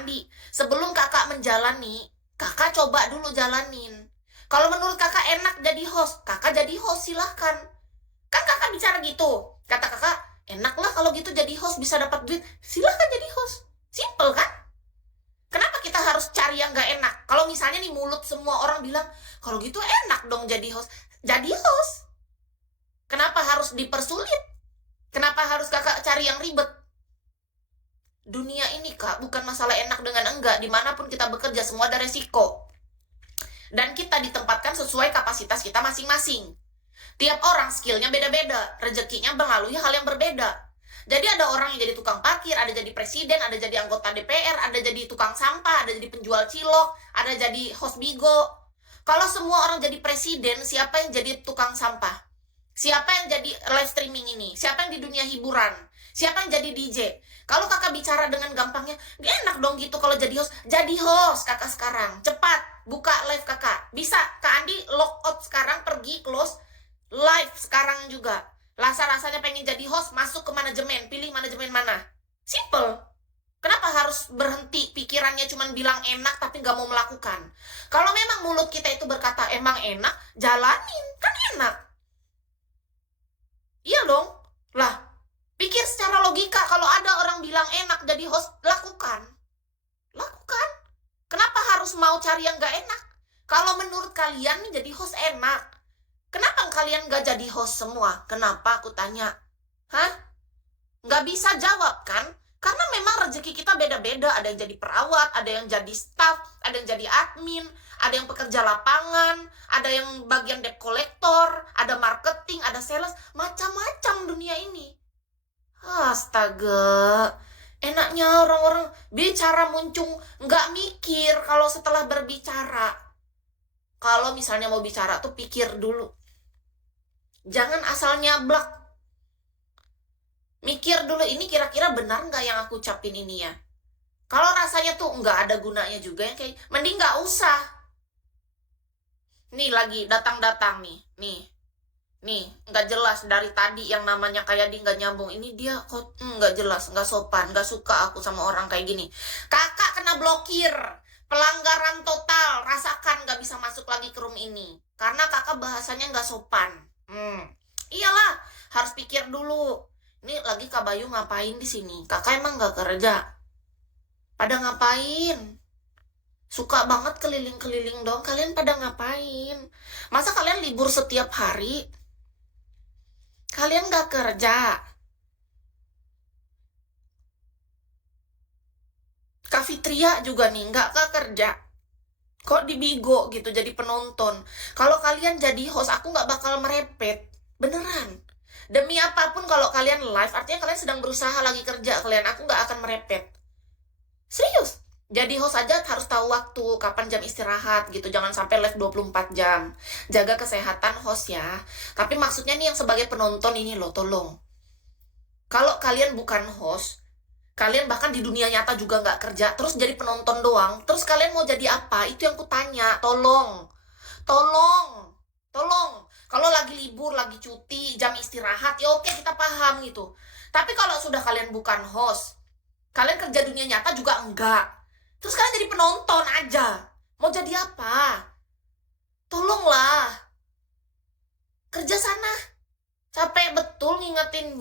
Andi, sebelum kakak menjalani, kakak coba dulu jalanin. Kalau menurut kakak enak jadi host, kakak jadi host silahkan. Kan kakak bicara gitu. Kata kakak, enak lah kalau gitu jadi host bisa dapat duit. Silahkan jadi host. Simple kan? Kenapa kita harus cari yang gak enak? Kalau misalnya nih mulut semua orang bilang, kalau gitu enak dong jadi host. Jadi host. Kenapa harus dipersulit? Kenapa harus kakak cari yang ribet? Dunia ini kak, bukan masalah enak dengan enggak. Dimanapun kita bekerja, semua ada resiko. Dan kita ditempatkan sesuai kapasitas kita masing-masing. Tiap orang skillnya beda-beda, rezekinya melalui hal yang berbeda. Jadi ada orang yang jadi tukang parkir, ada jadi presiden, ada jadi anggota DPR, ada jadi tukang sampah, ada jadi penjual cilok, ada jadi host bigo. Kalau semua orang jadi presiden, siapa yang jadi tukang sampah? Siapa yang jadi live streaming ini? Siapa yang di dunia hiburan? Siapa yang jadi DJ? Kalau kakak bicara dengan gampangnya, enak dong gitu kalau jadi host. Jadi host kakak sekarang. Cepat, buka live kakak. Bisa, Kak Andi log out sekarang, pergi, close. Live sekarang juga. Rasa-rasanya pengen jadi host, masuk ke manajemen. Pilih manajemen mana. Simple. Kenapa harus berhenti pikirannya cuma bilang enak tapi nggak mau melakukan? Kalau memang mulut kita itu berkata emang enak, jalanin. Kan enak. Iya dong. Lah, pikir secara logika, kalau ada orang bilang enak jadi host, lakukan. Lakukan. Kenapa harus mau cari yang gak enak? Kalau menurut kalian nih jadi host enak, kenapa kalian gak jadi host semua? Kenapa aku tanya? Hah? Gak bisa jawab kan? Karena memang rezeki kita beda-beda. Ada yang jadi perawat, ada yang jadi staff, ada yang jadi admin, ada yang pekerja lapangan, ada yang bagian debt collector, ada marketing, ada sales, macam-macam dunia ini. Astaga, enaknya orang-orang bicara muncung, nggak mikir kalau setelah berbicara. Kalau misalnya mau bicara tuh pikir dulu. Jangan asal nyablak. Mikir dulu, ini kira-kira benar nggak yang aku ucapin ini ya? Kalau rasanya tuh nggak ada gunanya juga, yang kayak mending nggak usah. Nih lagi datang-datang nih, nggak jelas dari tadi yang namanya kayak dia nggak nyambung. Ini dia kok nggak jelas, nggak sopan, nggak suka aku sama orang kayak gini. Kakak kena blokir, pelanggaran total, rasakan nggak bisa masuk lagi ke room ini karena kakak bahasanya nggak sopan. Iyalah, harus pikir dulu. Ini lagi Kak Bayu ngapain di sini? Kakak emang nggak kerja? Pada ngapain? Suka banget keliling-keliling dong. Kalian pada ngapain? Masa kalian libur setiap hari? Kalian nggak kerja? Kak Fitria juga nih nggak kerja. Kok di Bigo gitu jadi penonton? Kalau kalian jadi host, aku nggak bakal merepet. Beneran. Demi apapun kalau kalian live, artinya kalian sedang berusaha lagi kerja kalian. Aku nggak akan merepet. Serius. Jadi host aja harus tahu waktu, kapan jam istirahat gitu. Jangan sampai live 24 jam. Jaga kesehatan host ya. Tapi maksudnya nih yang sebagai penonton ini loh, tolong. Kalau kalian bukan host, kalian bahkan di dunia nyata juga nggak kerja, terus jadi penonton doang, terus kalian mau jadi apa? Itu yang kutanya. Tolong. Tolong. Tolong. Kalau lagi libur, lagi cuti, jam istirahat, ya oke kita paham gitu. Tapi kalau sudah kalian bukan host, kalian kerja dunia nyata juga enggak. Terus kalian jadi penonton aja. Mau jadi apa? Tolonglah. Kerja sana. Capek betul ngingetinnya.